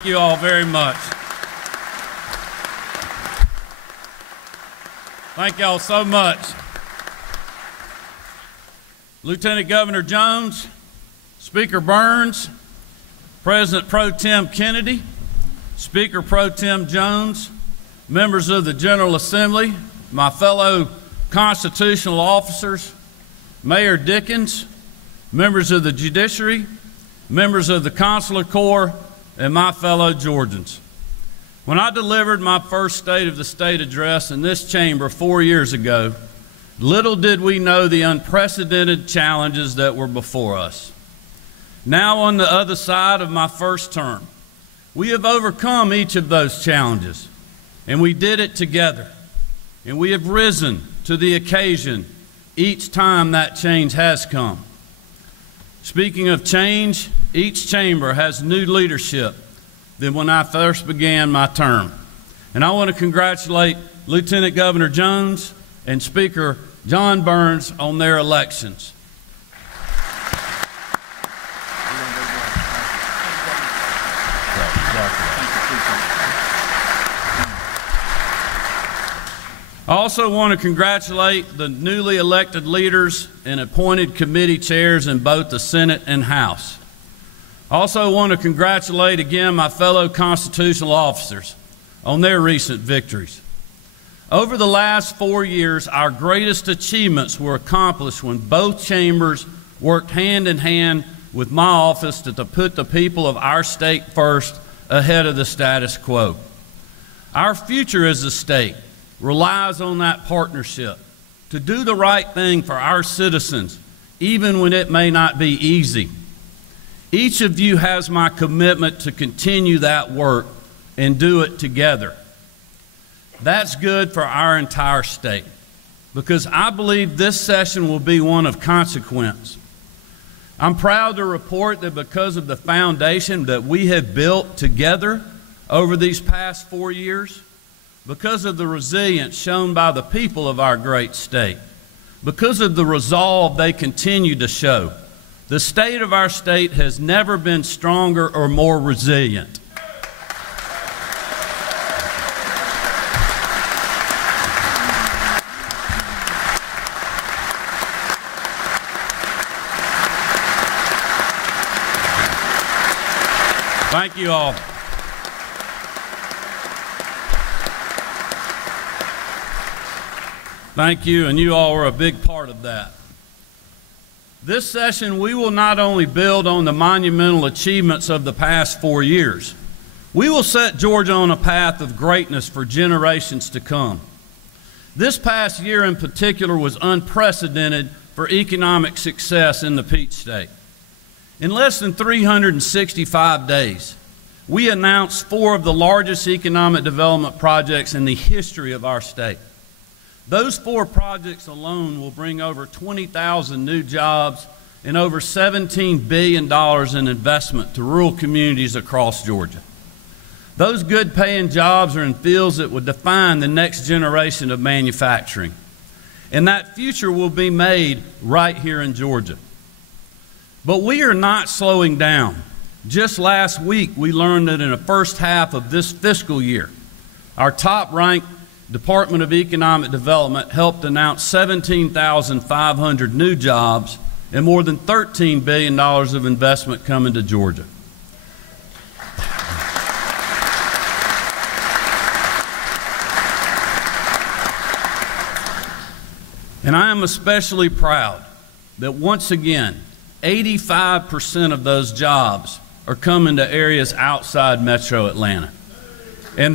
Thank you all very much. Thank y'all so much. Lieutenant Governor Jones, Speaker Burns, President Pro Tem Kennedy, Speaker Pro Tem Jones, members of the General Assembly, my fellow constitutional officers, Mayor Dickens, members of the Judiciary, members of the Consular Corps, and my fellow Georgians. When I delivered my first State of the State address in this chamber 4 years ago, little did we know the unprecedented challenges that were before us. Now on the other side of my first term, we have overcome each of those challenges, and we did it together, and we have risen to the occasion each time that change has come. Speaking of change, each chamber has new leadership than when I first began my term. And I want to congratulate Lieutenant Governor Jones and Speaker John Burns on their elections. I also want to congratulate the newly elected leaders and appointed committee chairs in both the Senate and House. I also want to congratulate again my fellow constitutional officers on their recent victories. Over the last 4 years, our greatest achievements were accomplished when both chambers worked hand in hand with my office to put the people of our state first ahead of the status quo. Our future as a state relies on that partnership to do the right thing for our citizens, even when it may not be easy. Each of you has my commitment to continue that work and do it together. That's good for our entire state, because I believe this session will be one of consequence. I'm proud to report that because of the foundation that we have built together over these past 4 years, because of the resilience shown by the people of our great state, because of the resolve they continue to show, the state of our state has never been stronger or more resilient. Thank you all. Thank you, and you all were a big part of that. This session, we will not only build on the monumental achievements of the past 4 years, we will set Georgia on a path of greatness for generations to come. This past year in particular was unprecedented for economic success in the Peach State. In less than 365 days, we announced 4 of the largest economic development projects in the history of our state. Those 4 projects alone will bring over 20,000 new jobs and over $17 billion in investment to rural communities across Georgia. Those good-paying jobs are in fields that will define the next generation of manufacturing. And that future will be made right here in Georgia. But we are not slowing down. Just last week, we learned that in the first half of this fiscal year, our top-ranked Department of Economic Development helped announce 17,500 new jobs and more than $13 billion of investment coming to Georgia. And I am especially proud that once again, 85% of those jobs are coming to areas outside Metro Atlanta. And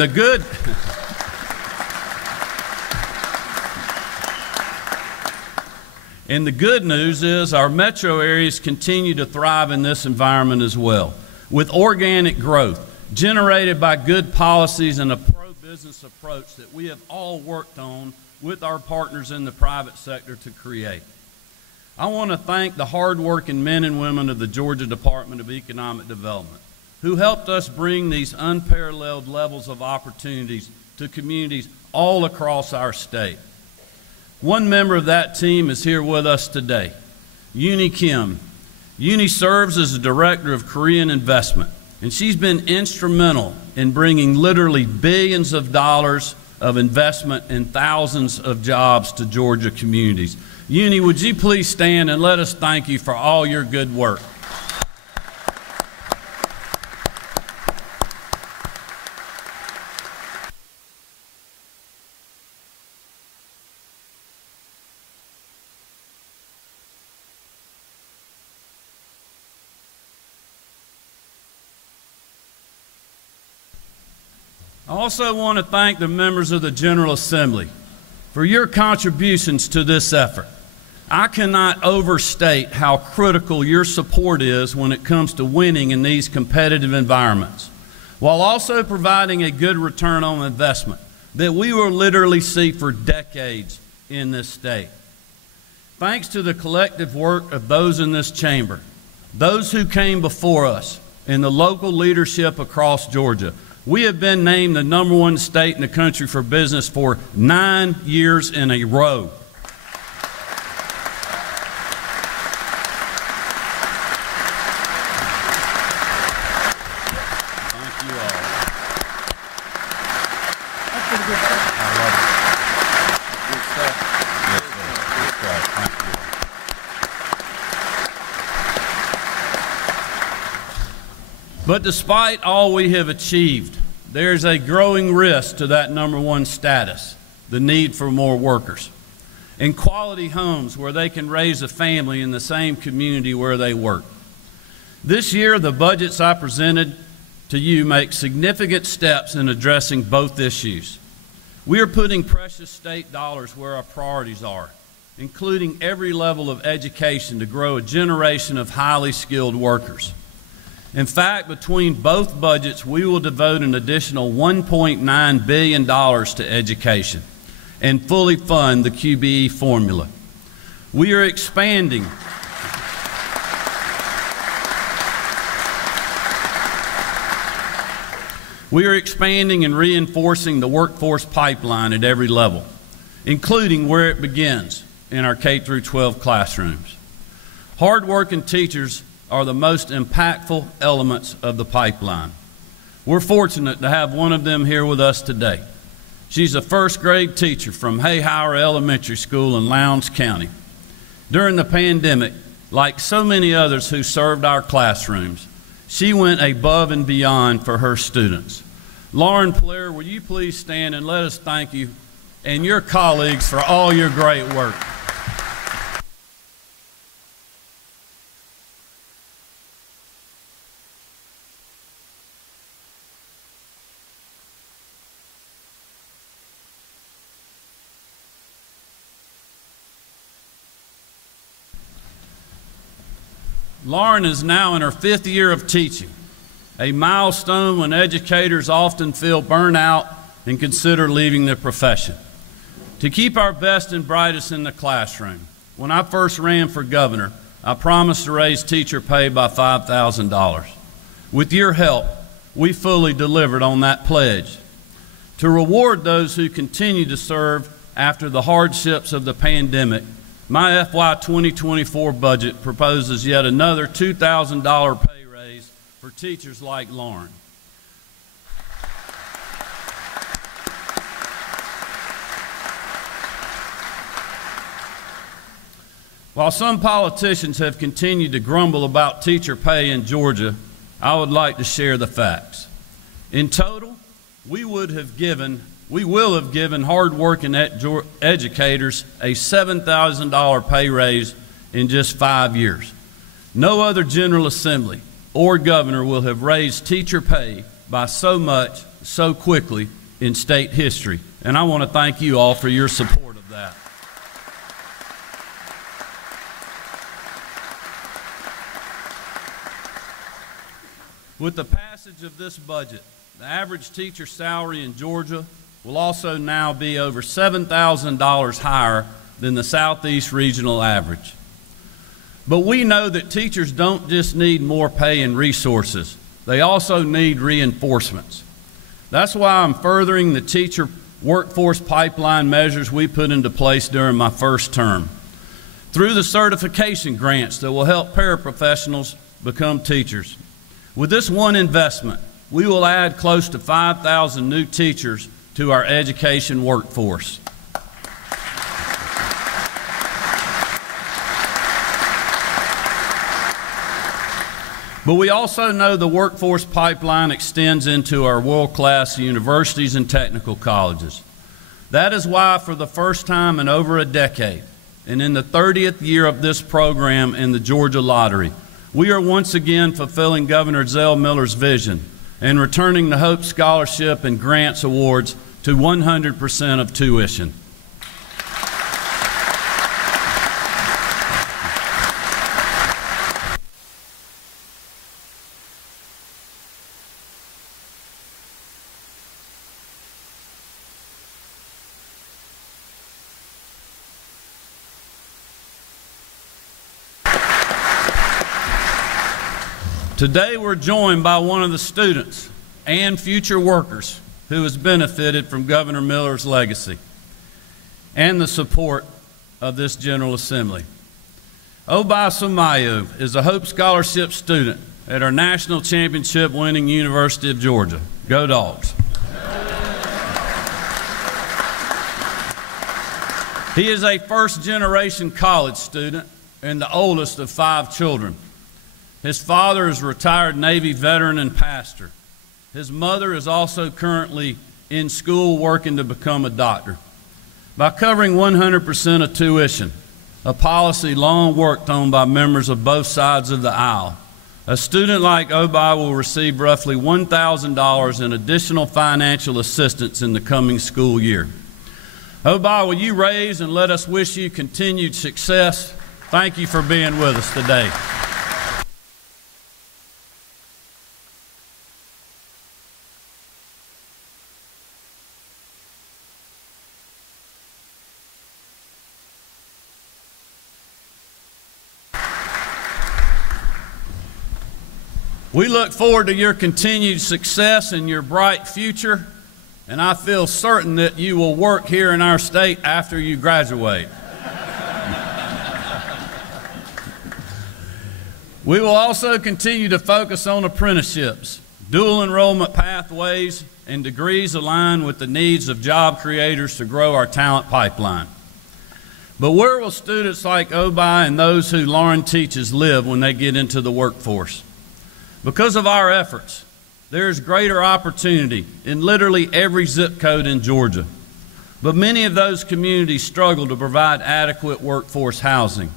the good news is our metro areas continue to thrive in this environment as well, with organic growth generated by good policies and a pro-business approach that we have all worked on with our partners in the private sector to create. I want to thank the hardworking men and women of the Georgia Department of Economic Development who helped us bring these unparalleled levels of opportunities to communities all across our state. One member of that team is here with us today, Kemp. Uni serves as the Director of Korean Investment and she's been instrumental in bringing literally billions of dollars of investment and thousands of jobs to Georgia communities. Uni, would you please stand and let us thank you for all your good work. I also want to thank the members of the General Assembly for your contributions to this effort. I cannot overstate how critical your support is when it comes to winning in these competitive environments, while also providing a good return on investment that we will literally see for decades in this state. Thanks to the collective work of those in this chamber, those who came before us, and the local leadership across Georgia, we have been named the #1 state in the country for business for 9 years in a row. Thank you all. That's pretty good stuff. I love it. Good stuff. Yes, sir. That's right. Thank you. But despite all we have achieved, there's a growing risk to that #1 status, the need for more workers, and quality homes where they can raise a family in the same community where they work. This year, the budgets I presented to you make significant steps in addressing both issues. We are putting precious state dollars where our priorities are, including every level of education to grow a generation of highly skilled workers. In fact, between both budgets, we will devote an additional $1.9 billion to education and fully fund the QBE formula. We are expanding. We are expanding and reinforcing the workforce pipeline at every level, including where it begins in our K-12 classrooms. Hard-working teachers are the most impactful elements of the pipeline. We're fortunate to have one of them here with us today. She's a first-grade teacher from Hayhauer Elementary School in Lowndes County. During the pandemic, like so many others who served our classrooms, she went above and beyond for her students. Lauren Blair, will you please stand and let us thank you and your colleagues for all your great work. Lauren is now in her 5th year of teaching, a milestone when educators often feel burnt out and consider leaving the profession. To keep our best and brightest in the classroom, when I first ran for governor, I promised to raise teacher pay by $5,000. With your help, we fully delivered on that pledge. To reward those who continue to serve after the hardships of the pandemic, my FY 2024 budget proposes yet another $2,000 pay raise for teachers like Lauren. While some politicians have continued to grumble about teacher pay in Georgia, I would like to share the facts. In total, we will have given hard-working educators a $7,000 pay raise in just 5 years. No other General Assembly or governor will have raised teacher pay by so much, so quickly in state history. And I want to thank you all for your support of that. With the passage of this budget, the average teacher salary in Georgia will also now be over $7,000 higher than the Southeast regional average. But we know that teachers don't just need more pay and resources, they also need reinforcements. That's why I'm furthering the teacher workforce pipeline measures we put into place during my first term. Through the certification grants that will help paraprofessionals become teachers, With this one investment, we will add close to 5,000 new teachers to our education workforce. But we also know the workforce pipeline extends into our world-class universities and technical colleges. That is why, for the first time in over a decade, and in the 30th year of this program in the Georgia Lottery, we are once again fulfilling Governor Zell Miller's vision and returning the Hope Scholarship and Grants Awards to 100% of tuition. Today we're joined by one of the students and future workers who has benefited from Governor Miller's legacy and the support of this General Assembly. Obai Sumayu is a Hope Scholarship student at our national championship winning University of Georgia. Go Dogs. He is a first-generation college student and the oldest of 5 children. His father is a retired Navy veteran and pastor. His mother is also currently in school working to become a doctor. By covering 100% of tuition, a policy long worked on by members of both sides of the aisle, a student like Obai will receive roughly $1,000 in additional financial assistance in the coming school year. Obai, will you raise and let us wish you continued success? Thank you for being with us today. We look forward to your continued success and your bright future, and I feel certain that you will work here in our state after you graduate. We will also continue to focus on apprenticeships, dual enrollment pathways, and degrees aligned with the needs of job creators to grow our talent pipeline. But where will students like Obai and those who Lauren teaches live when they get into the workforce? Because of our efforts, there is greater opportunity in literally every zip code in Georgia. But many of those communities struggle to provide adequate workforce housing.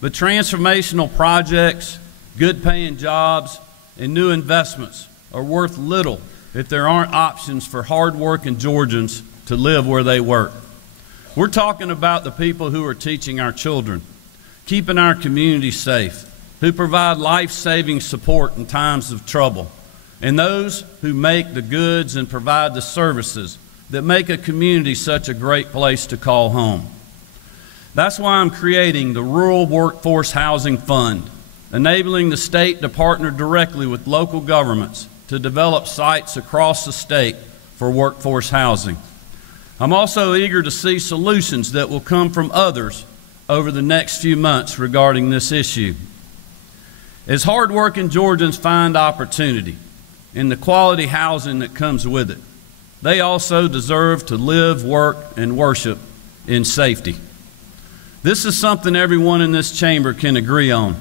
But transformational projects, good paying jobs, and new investments are worth little if there aren't options for hard-working Georgians to live where they work. We're talking about the people who are teaching our children, keeping our community safe, who provide life-saving support in times of trouble, and those who make the goods and provide the services that make a community such a great place to call home. That's why I'm creating the Rural Workforce Housing Fund, enabling the state to partner directly with local governments to develop sites across the state for workforce housing. I'm also eager to see solutions that will come from others over the next few months regarding this issue. As hard-working Georgians find opportunity in the quality housing that comes with it, they also deserve to live, work, and worship in safety. This is something everyone in this chamber can agree on,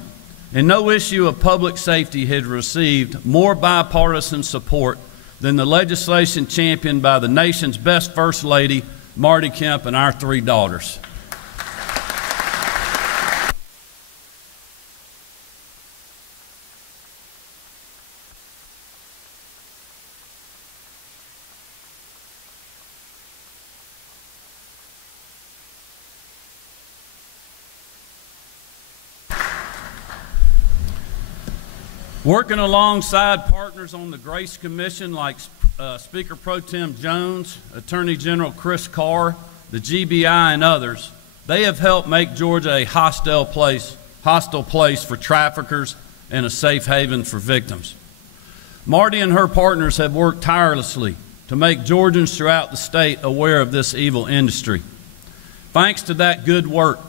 and no issue of public safety has received more bipartisan support than the legislation championed by the nation's best First Lady, Marty Kemp, and our 3 daughters. Working alongside partners on the Grace Commission like Speaker Pro Tem Jones, Attorney General Chris Carr, the GBI, and others, they have helped make Georgia a hostile place for traffickers and a safe haven for victims. Marty and her partners have worked tirelessly to make Georgians throughout the state aware of this evil industry. Thanks to that good work,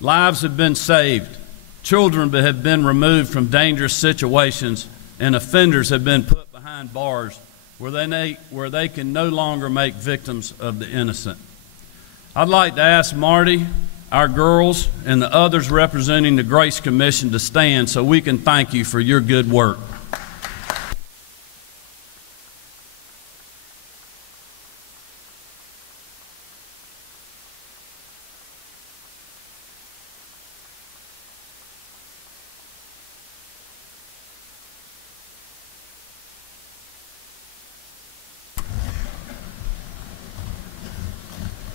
lives have been saved, children have been removed from dangerous situations, and offenders have been put behind bars where they can no longer make victims of the innocent. I'd like to ask Marty, our girls, and the others representing the Grace Commission to stand so we can thank you for your good work.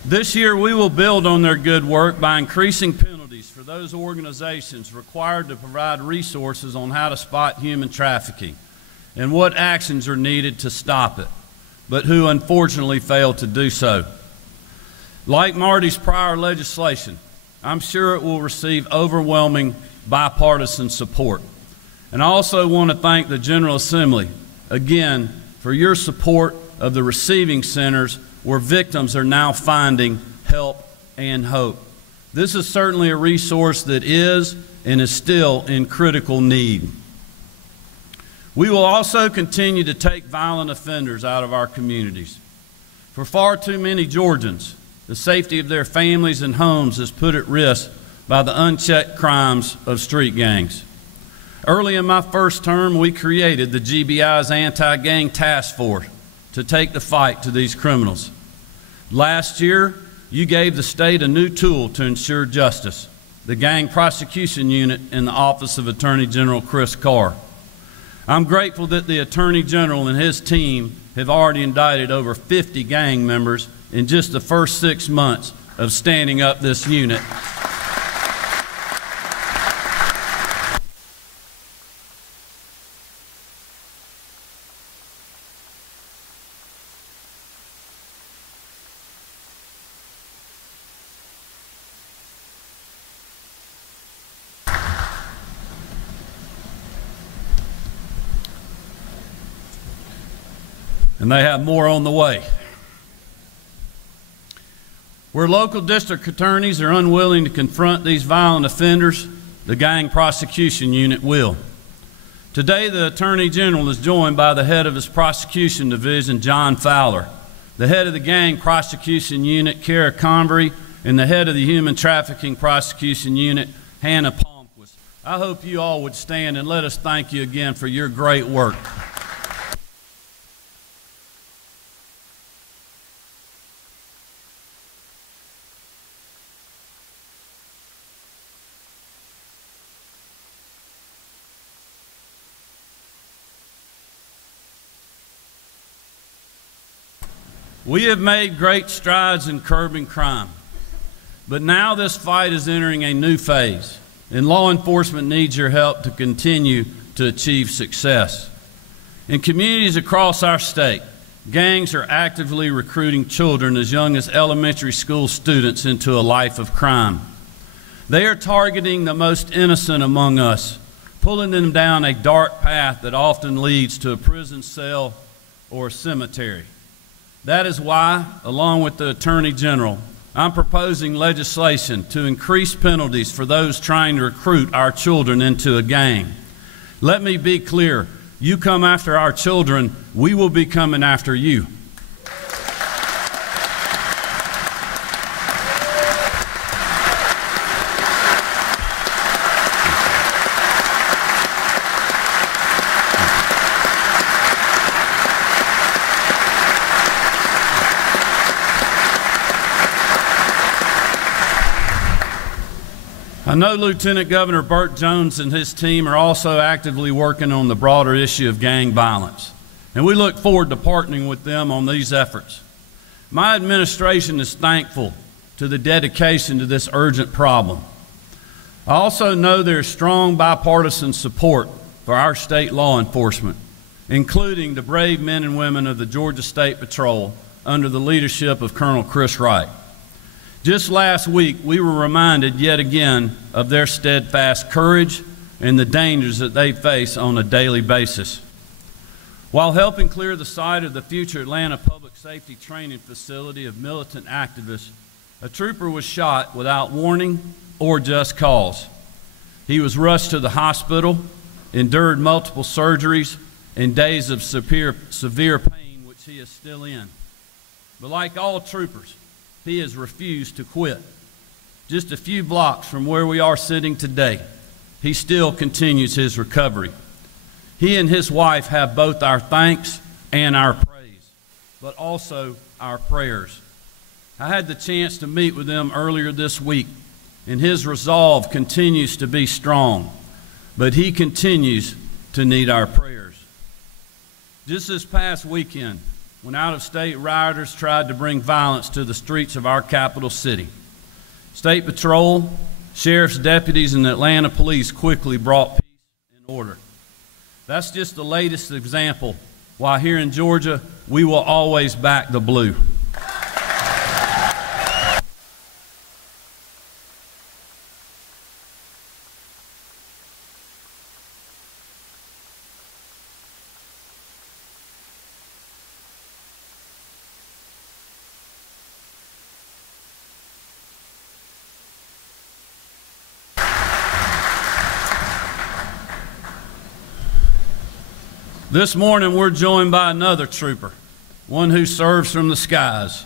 This year, we will build on their good work by increasing penalties for those organizations required to provide resources on how to spot human trafficking and what actions are needed to stop it, but who unfortunately fail to do so. Like Marty's prior legislation, I'm sure it will receive overwhelming bipartisan support. And I also want to thank the General Assembly, again, for your support of the receiving centers where victims are now finding help and hope. This is certainly a resource that is and is still in critical need. We will also continue to take violent offenders out of our communities. For far too many Georgians, the safety of their families and homes is put at risk by the unchecked crimes of street gangs. Early in my first term, we created the GBI's Anti-Gang Task Force to take the fight to these criminals. Last year, you gave the state a new tool to ensure justice, the Gang Prosecution Unit in the Office of Attorney General Chris Carr. I'm grateful that the Attorney General and his team have already indicted over 50 gang members in just the first 6 months of standing up this unit. And they have more on the way. Where local district attorneys are unwilling to confront these violent offenders, the Gang Prosecution Unit will. Today, the Attorney General is joined by the head of his prosecution division, John Fowler, the head of the Gang Prosecution Unit, Kara Convery, and the head of the Human Trafficking Prosecution Unit, Hannah Palmquist. I hope you all would stand and let us thank you again for your great work. We have made great strides in curbing crime, but now this fight is entering a new phase, and law enforcement needs your help to continue to achieve success. In communities across our state, gangs are actively recruiting children as young as elementary school students into a life of crime. They are targeting the most innocent among us, pulling them down a dark path that often leads to a prison cell or a cemetery. That is why, along with the Attorney General, I'm proposing legislation to increase penalties for those trying to recruit our children into a gang. Let me be clear, you come after our children, we will be coming after you. I know Lieutenant Governor Burt Jones and his team are also actively working on the broader issue of gang violence, and we look forward to partnering with them on these efforts. My administration is thankful to the dedication to this urgent problem. I also know there is strong bipartisan support for our state law enforcement, including the brave men and women of the Georgia State Patrol under the leadership of Colonel Chris Wright. Just last week, we were reminded yet again of their steadfast courage and the dangers that they face on a daily basis. While helping clear the site of the future Atlanta Public Safety Training Facility of militant activists, a trooper was shot without warning or just cause. He was rushed to the hospital, endured multiple surgeries, and days of severe pain, which he is still in. But like all troopers, he has refused to quit. Just a few blocks from where we are sitting today, he still continues his recovery. He and his wife have both our thanks and our praise, but also our prayers. I had the chance to meet with him earlier this week, and his resolve continues to be strong, but he continues to need our prayers. Just this past weekend, when out-of-state rioters tried to bring violence to the streets of our capital city, State Patrol, sheriff's deputies, and the Atlanta police quickly brought peace and order. That's just the latest example why here in Georgia, we will always back the blue. This morning, we're joined by another trooper, one who serves from the skies.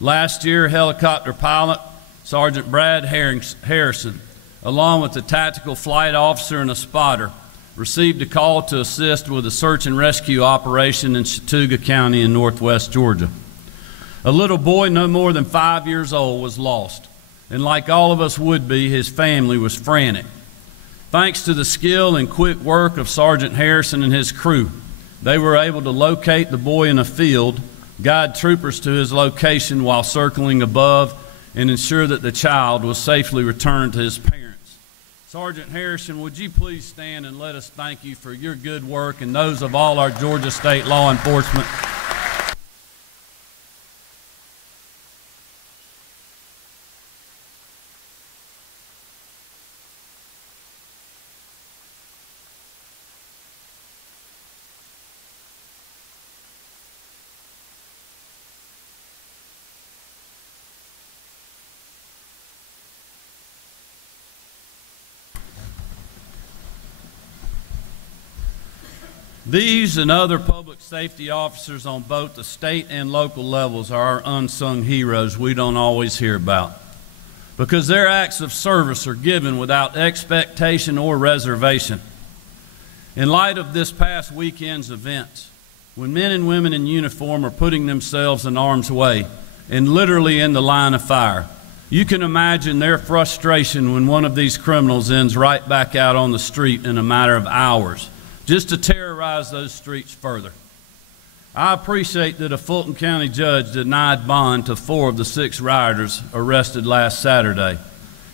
Last year, helicopter pilot Sergeant Brad Harrison, along with a tactical flight officer and a spotter, received a call to assist with a search and rescue operation in Chattooga County in northwest Georgia. A little boy no more than 5 years old was lost, and like all of us would be, his family was frantic. Thanks to the skill and quick work of Sergeant Harrison and his crew, they were able to locate the boy in a field, guide troopers to his location while circling above, and ensure that the child was safely returned to his parents. Sergeant Harrison, would you please stand and let us thank you for your good work and those of all our Georgia State law enforcement. These and other public safety officers on both the state and local levels are our unsung heroes we don't always hear about, because their acts of service are given without expectation or reservation. In light of this past weekend's events, when men and women in uniform are putting themselves in harm's way and literally in the line of fire, you can imagine their frustration when one of these criminals ends right back out on the street in a matter of hours, just to terrorize those streets further. I appreciate that a Fulton County judge denied bond to 4 of the 6 rioters arrested last Saturday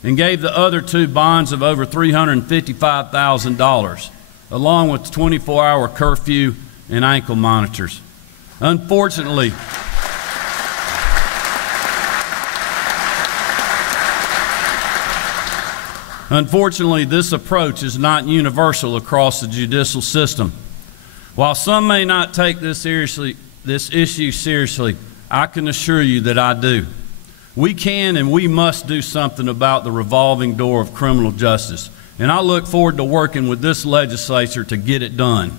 and gave the other 2 bonds of over $355,000, along with 24-hour curfew and ankle monitors. Unfortunately, this approach is not universal across the judicial system. While some may not take this issue seriously, I can assure you that I do. We can and we must do something about the revolving door of criminal justice, and I look forward to working with this legislature to get it done.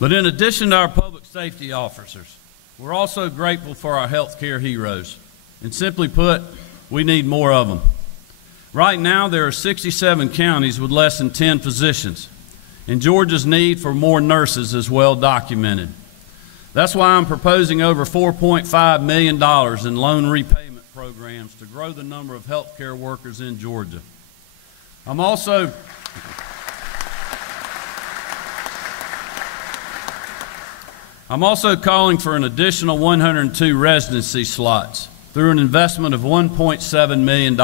But in addition to our public safety officers, we're also grateful for our healthcare heroes. And simply put, we need more of them. Right now, there are 67 counties with less than 10 physicians, and Georgia's need for more nurses is well documented. That's why I'm proposing over $4.5 million in loan repayment programs to grow the number of healthcare workers in Georgia. I'm also calling for an additional 102 residency slots through an investment of $1.7 million.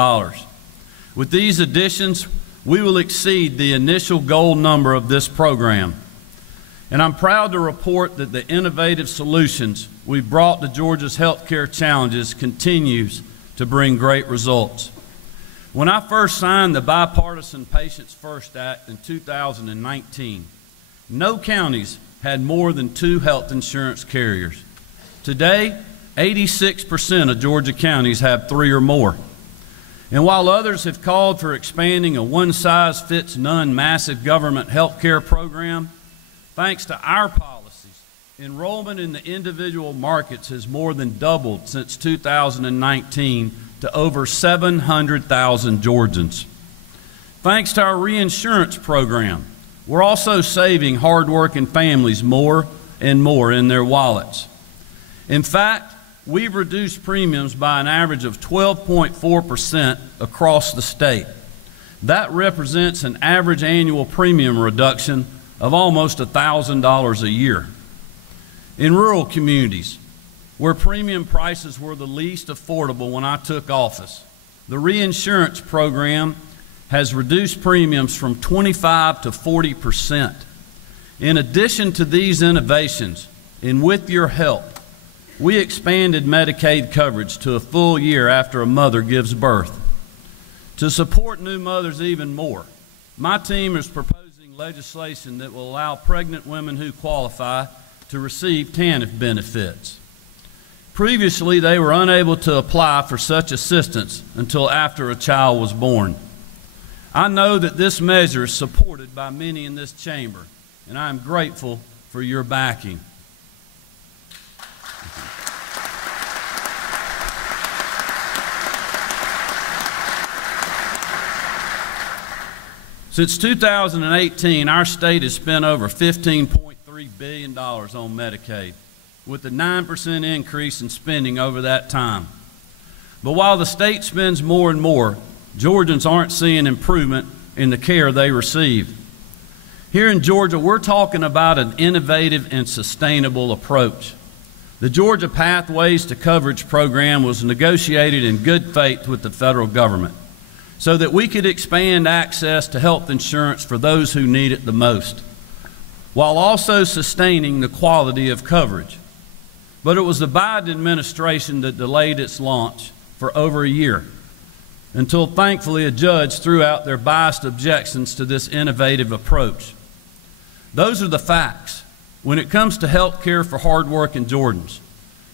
With these additions, we will exceed the initial goal number of this program. And I'm proud to report that the innovative solutions we've brought to Georgia's healthcare challenges continues to bring great results. When I first signed the Bipartisan Patients First Act in 2019, no counties had more than 2 health insurance carriers. Today, 86% of Georgia counties have 3 or more. And while others have called for expanding a one-size-fits-none massive government health care program, thanks to our policies, enrollment in the individual markets has more than doubled since 2019 to over 700,000 Georgians. Thanks to our reinsurance program, we're also saving hardworking families more and more in their wallets. In fact, we've reduced premiums by an average of 12.4% across the state. That represents an average annual premium reduction of almost $1,000 a year. In rural communities, where premium prices were the least affordable when I took office, the reinsurance program has reduced premiums from 25 to 40%. In addition to these innovations, and with your help, we expanded Medicaid coverage to a full year after a mother gives birth. To support new mothers even more, my team is proposing legislation that will allow pregnant women who qualify to receive TANF benefits. Previously, they were unable to apply for such assistance until after a child was born. I know that this measure is supported by many in this chamber, and I am grateful for your backing. Since 2018, our state has spent over $15.3 billion on Medicaid, with a 9% increase in spending over that time. But while the state spends more and more, Georgians aren't seeing improvement in the care they receive. Here in Georgia, we're talking about an innovative and sustainable approach. The Georgia Pathways to Coverage program was negotiated in good faith with the federal government so that we could expand access to health insurance for those who need it the most, while also sustaining the quality of coverage. But it was the Biden administration that delayed its launch for over a year, until thankfully a judge threw out their biased objections to this innovative approach. Those are the facts. When it comes to health care for hardworking Georgians,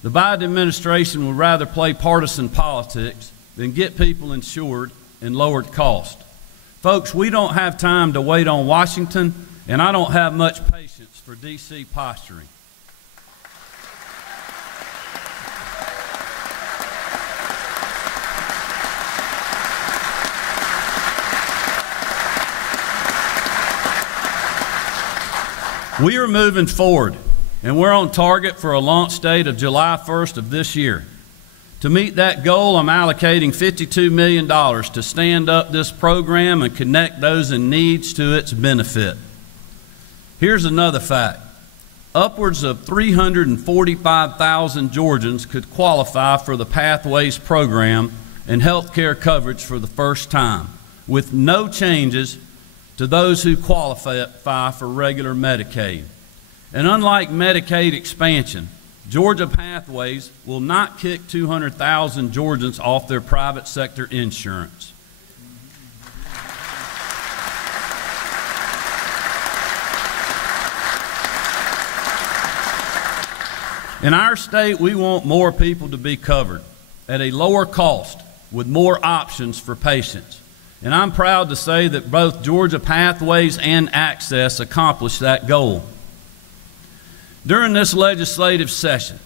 the Biden administration would rather play partisan politics than get people insured and lowered cost. Folks, we don't have time to wait on Washington, and I don't have much patience for D.C. posturing. We are moving forward, and we're on target for a launch date of July 1st of this year. To meet that goal, I'm allocating $52 million to stand up this program and connect those in need to its benefit. Here's another fact. Upwards of 345,000 Georgians could qualify for the Pathways program and health care coverage for the first time, with no changes to those who qualify for regular Medicaid. And unlike Medicaid expansion, Georgia Pathways will not kick 200,000 Georgians off their private sector insurance. In our state, we want more people to be covered at a lower cost with more options for patients. And I'm proud to say that both Georgia Pathways and Access accomplished that goal. During this legislative session,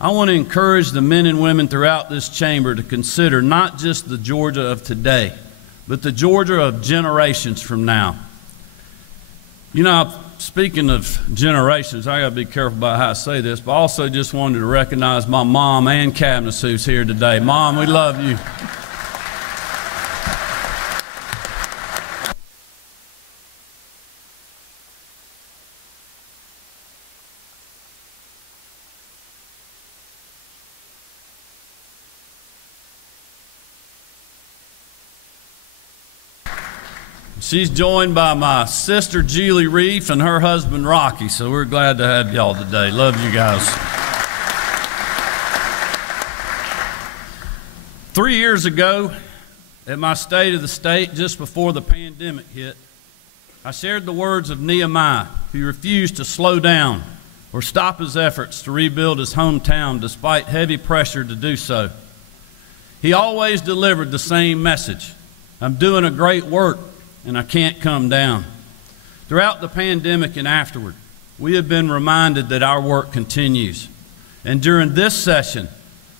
I want to encourage the men and women throughout this chamber to consider not just the Georgia of today, but the Georgia of generations from now. You know, speaking of generations, I got to be careful about how I say this, but I also just wanted to recognize my mom, Ann Cabness, who's here today. Mom, we love you. She's joined by my sister, Julie Reef, and her husband, Rocky. So we're glad to have y'all today. Love you guys. 3 years ago, at my State of the State, just before the pandemic hit, I shared the words of Nehemiah, who refused to slow down or stop his efforts to rebuild his hometown despite heavy pressure to do so. He always delivered the same message: I'm doing a great work and I can't come down. Throughout the pandemic and afterward, we have been reminded that our work continues. And during this session,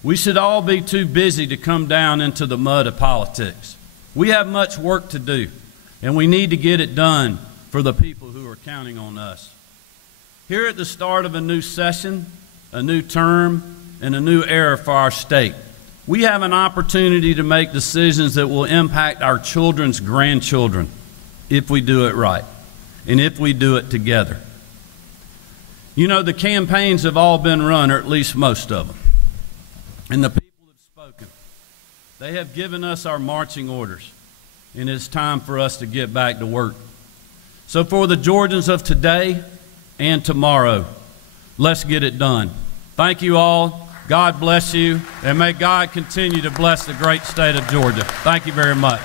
we should all be too busy to come down into the mud of politics. We have much work to do, and we need to get it done for the people who are counting on us. Here at the start of a new session, a new term, and a new era for our state, we have an opportunity to make decisions that will impact our children's grandchildren if we do it right, and if we do it together. You know, the campaigns have all been run, or at least most of them, and the people have spoken. They have given us our marching orders, and it's time for us to get back to work. So for the Georgians of today and tomorrow, let's get it done. Thank you all. God bless you, and may God continue to bless the great state of Georgia. Thank you very much.